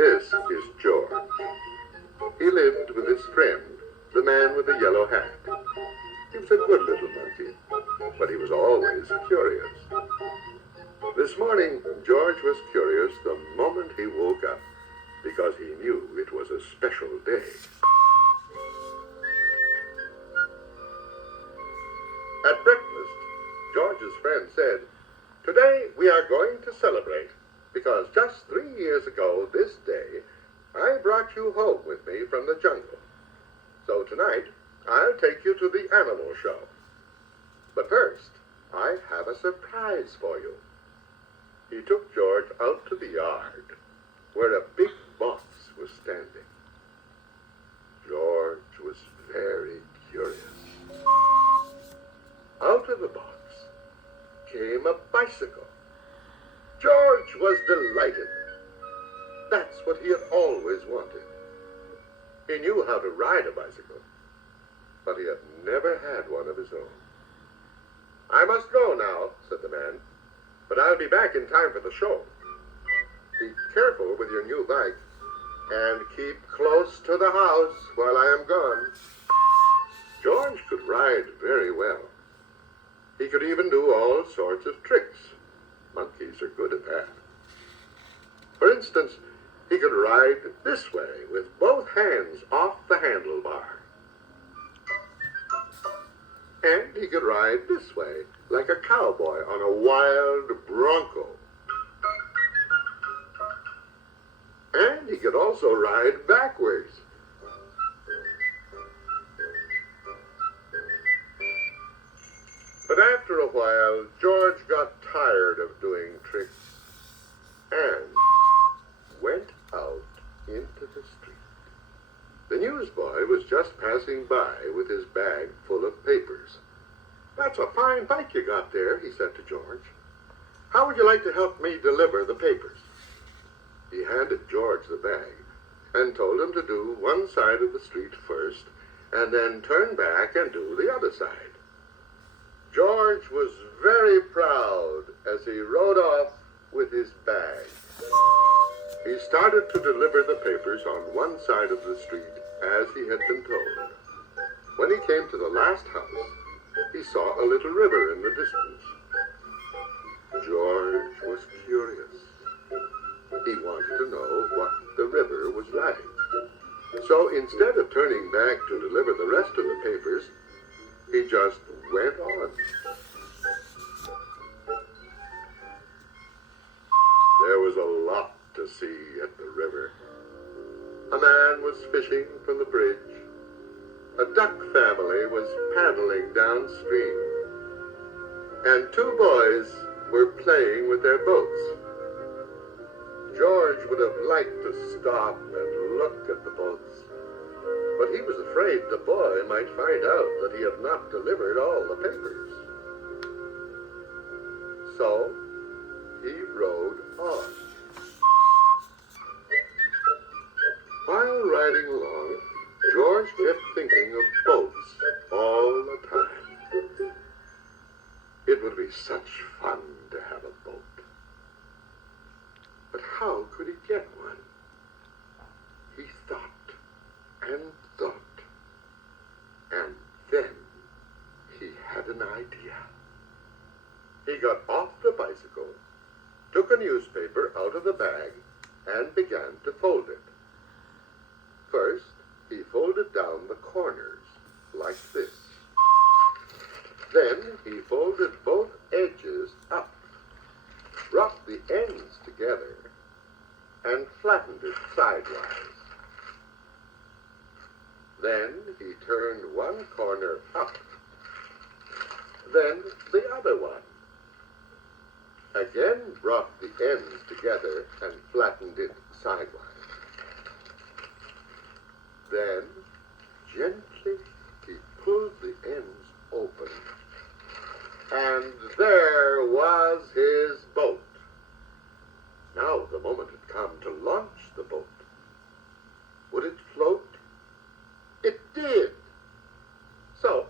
This is George. He lived with his friend, the man with the yellow hat. He was a good little monkey, but he was always curious. This morning, George was curious the moment he woke up, because he knew it was a special day. At breakfast, George's friend said, "Today we are going to celebrate, because just 3 years ago this day, I brought you home with me from the jungle. So tonight, I'll take you to the animal show. But first, I have a surprise for you." He took George out to the yard, where a big box was standing. George was very curious. Out of the box came a bicycle. George was delighted. That's what he had always wanted. He knew how to ride a bicycle, but he had never had one of his own. "I must go now," said the man, "but I'll be back in time for the show. Be careful with your new bike, and keep close to the house while I am gone." George could ride very well. He could even do all sorts of tricks. Monkeys are good at that. For instance, he could ride this way with both hands off the handlebar. And he could ride this way like a cowboy on a wild bronco. And he could also ride backwards. But after a while, George got tired of doing tricks and went out into the street. The newsboy was just passing by with his bag full of papers. "That's a fine bike you got there," he said to George. "How would you like to help me deliver the papers?" He handed George the bag and told him to do one side of the street first and then turn back and do the other side. George was very proud as he rode off with his bag. He started to deliver the papers on one side of the street as he had been told. When he came to the last house, he saw a little river in the distance. George was curious. He wanted to know what the river was like. So instead of turning back to deliver the rest of the papers, he just went on. There was a lot to see at the river. A man was fishing from the bridge. A duck family was paddling downstream. And 2 boys were playing with their boats. George would have liked to stop and look at the boats, but he was afraid the boy might find out that he had not delivered all the papers. So he rode on. While riding along, George kept thinking of boats all the time. It would be such fun to have a boat. But how could he get one? He thought and thought, and then he had an idea. He got off the bicycle, took a newspaper out of the bag, and began to fold it. First, he folded down the corners, like this. Then he folded both edges up, brought the ends together, and flattened it sidewise. Then he turned one corner up, then the other one. Again brought the ends together and flattened it sidewise. Then, gently, he pulled the ends open, and there was his boat. Now the moment had come to launch the boat. Would it float? It did. So,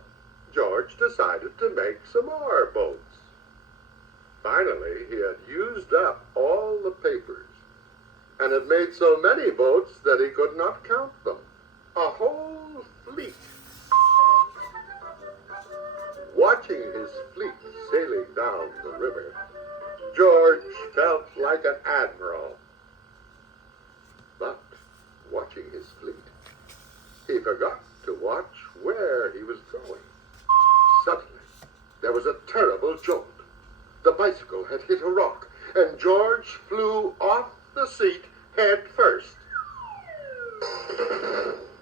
George decided to make some more boats. Finally, he had used up all the papers, and had made so many boats that he could not count them. A whole fleet. Watching his fleet sailing down the river, George felt like an admiral. But watching his fleet, he forgot to watch where he was going. Suddenly, there was a terrible jolt. The bicycle had hit a rock, and George flew off the seat head first.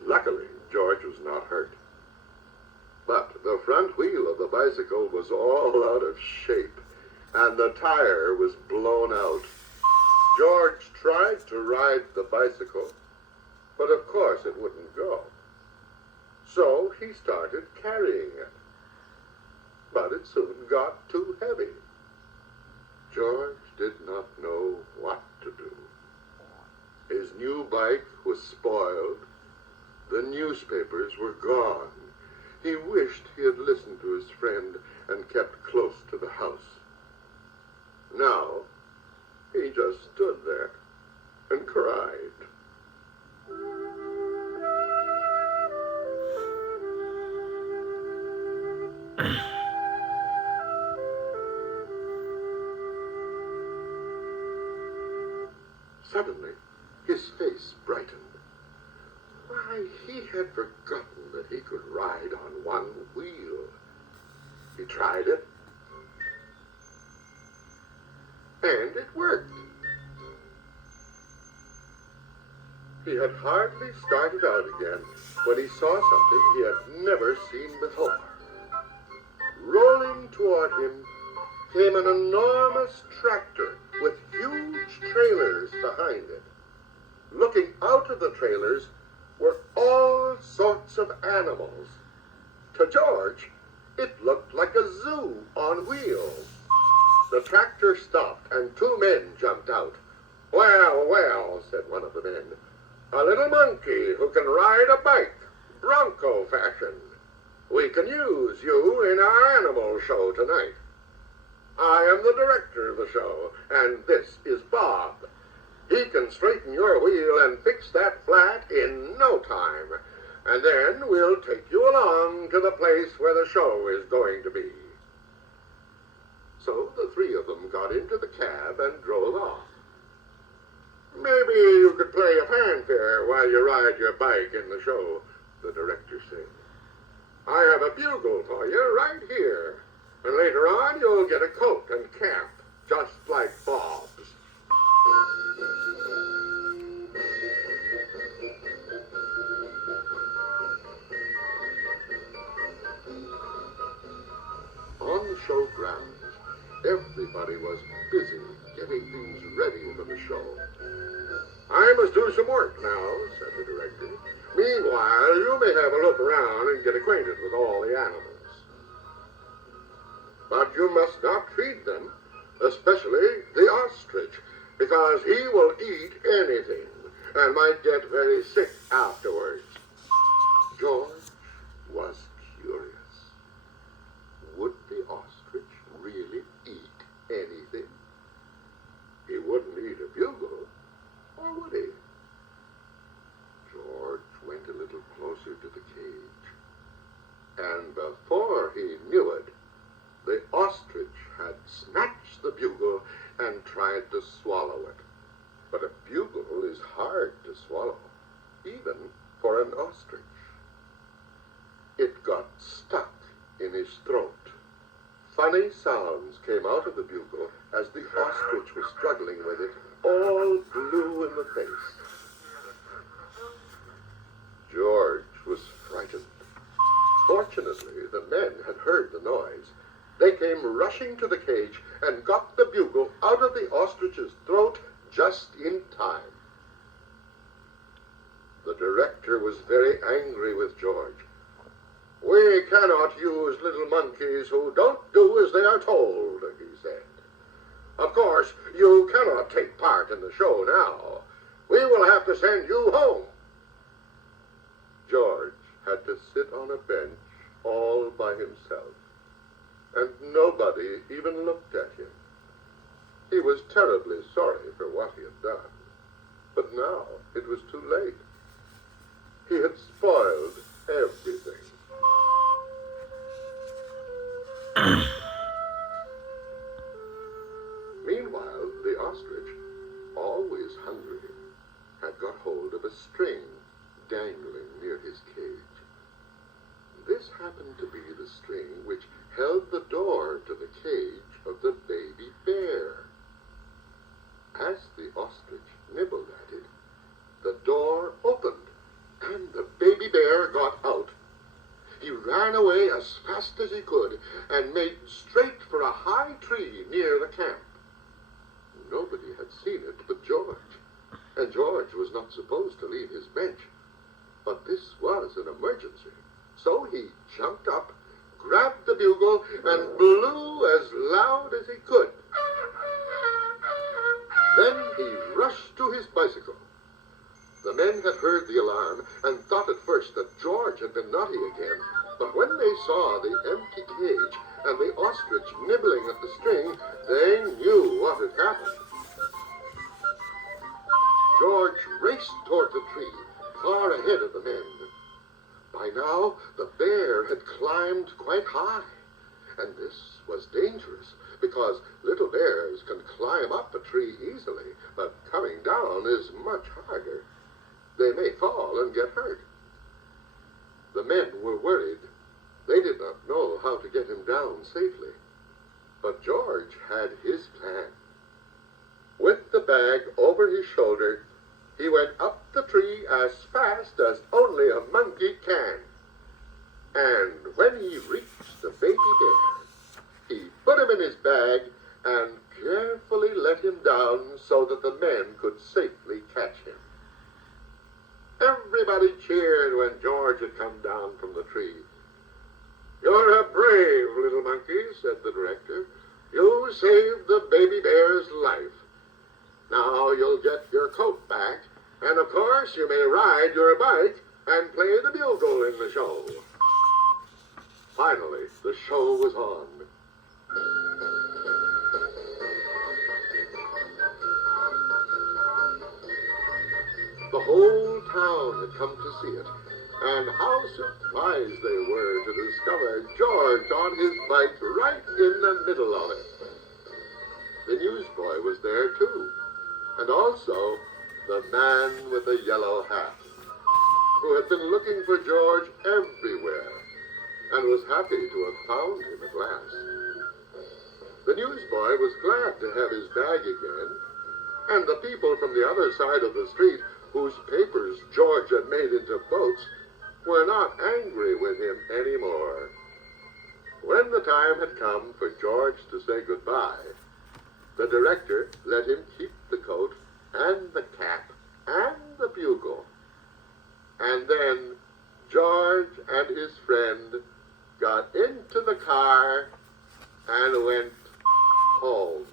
Luckily, George was not hurt. But the front wheel of the bicycle was all out of shape, and the tire was blown out. George tried to ride the bicycle, but of course it wouldn't go. So he started carrying it. But it soon got too heavy. George did not know what to do. His new bike was spoiled. The newspapers were gone. He wished he had listened to his friend and kept close to the house. Now, he just stood there and cried. Suddenly, his face brightened. Why, he had forgotten that he could ride on one wheel. He tried it, and it worked. He had hardly started out again when he saw something he had never seen before. Rolling toward him came an enormous tractor with huge trailers behind it. Looking out of the trailers were all sorts of animals. To George, it looked like a zoo on wheels. The tractor stopped and two men jumped out. "Well, well," said one of the men, "a little monkey who can ride a bike, bronco fashion. We can use you in our animal show tonight. I am the director of the show, and this is Bob. He can straighten your wheel and fix that flat in no time, and then we'll take you along to the place where the show is going to be." So the three of them got into the cab and drove off. "Maybe you could play a fanfare while you ride your bike in the show," the director said. "I have a bugle for you right here, and later on you'll get a coat and cap, just like Bob's." On the show grounds, everybody was busy getting things ready for the show. "I must do some work now," said the director. "Meanwhile, you may have a look around and get acquainted with all the animals. But you must not feed them, especially the ostrich, because he will eat anything and might get very sick afterwards." George was curious. Would the ostrich really eat anything? He wouldn't eat a bugle, or would he? George went a little closer to the cage, and before he knew it, the ostrich had snatched the bugle and tried to swallow it. But a bugle is hard to swallow, even for an ostrich. It got stuck in his throat. Funny sounds came out of the bugle as the ostrich was struggling with it, all blue in the face. George was frightened. Fortunately, the men had heard the noise. They came rushing to the cage and got the bugle out of the ostrich's throat just in time. The director was very angry with George. "We cannot use little monkeys who don't do as they are told," he said. "Of course, you cannot take part in the show now. We will have to send you home." George had to sit on a bench all by himself, and nobody even looked at him. He was terribly sorry for what he had done, now it was too late. He had spoiled everything. Meanwhile, the ostrich, always hungry, had got hold of a string dangling near his cage. This happened to be the string which held the door to the cage of the baby bear. As the ostrich nibbled at it, the door opened, and the baby bear got out. He ran away as fast as he could and made straight for a high tree near the camp. Nobody had seen it but George, and George was not supposed to leave his bench. But this was an emergency, so he jumped up, grabbed the bugle, and blew as loud as he could. Then he rushed to his bicycle. The men had heard the alarm and thought at first that George had been naughty again, but when they saw the empty cage and the ostrich nibbling at the string, they knew what had happened. George raced toward the tree, far ahead of the men. By now, the bear had climbed quite high, and this was dangerous, because little bears can climb up a tree easily, but coming down is much harder. They may fall and get hurt. The men were worried. They did not know how to get him down safely. But George had his plan. With the bag over his shoulder, he went up the tree as fast as only a monkey can. And when he reached the baby bear, he put him in his bag and carefully let him down so that the men could safely catch him. Everybody cheered when George had come down from the tree. "You're a brave little monkey," said the director. "You saved the baby bear's life. Now you'll get your coat back, and of course you may ride your bike and play the bugle in the show." Finally, the show was on. The whole town had come to see it, and how surprised they were to discover George on his bike right in the middle of it. The newsboy was there too, and also the man with the yellow hat, who had been looking for George everywhere, and was happy to have found him at last. The newsboy was glad to have his bag again, and the people from the other side of the street, whose papers George had made into boats, were not angry with him anymore. When the time had come for George to say goodbye, the director let him keep the coat and the cap and the bugle. And then George and his friend got into the car and went home.